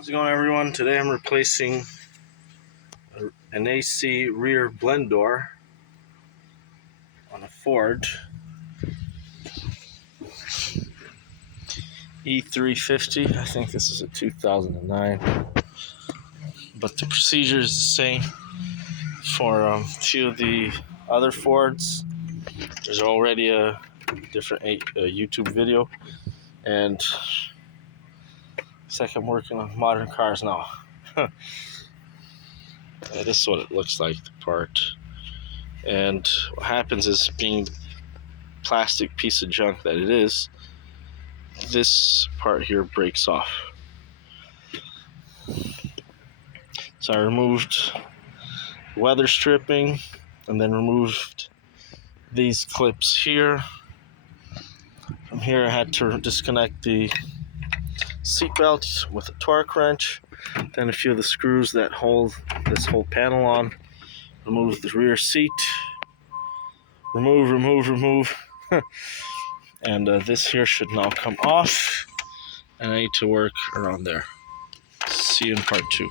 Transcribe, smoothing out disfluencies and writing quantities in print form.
How's it going, everyone? Today I'm replacing an AC rear blend door on a Ford E350. I think this is a 2009, but the procedure is the same for a few of the other Fords. There's already a different YouTube video, and it's like I'm working on modern cars now. This is what it looks like, the part. And what happens is, being the plastic piece of junk that it is, this part here breaks off. So I removed weather stripping and then removed these clips here. From here I had to disconnect the seat belt with a torque wrench, then a few of the screws that hold this whole panel on. Remove the rear seat. Remove. And this here should now come off, and I need to work around there. See you in part 2.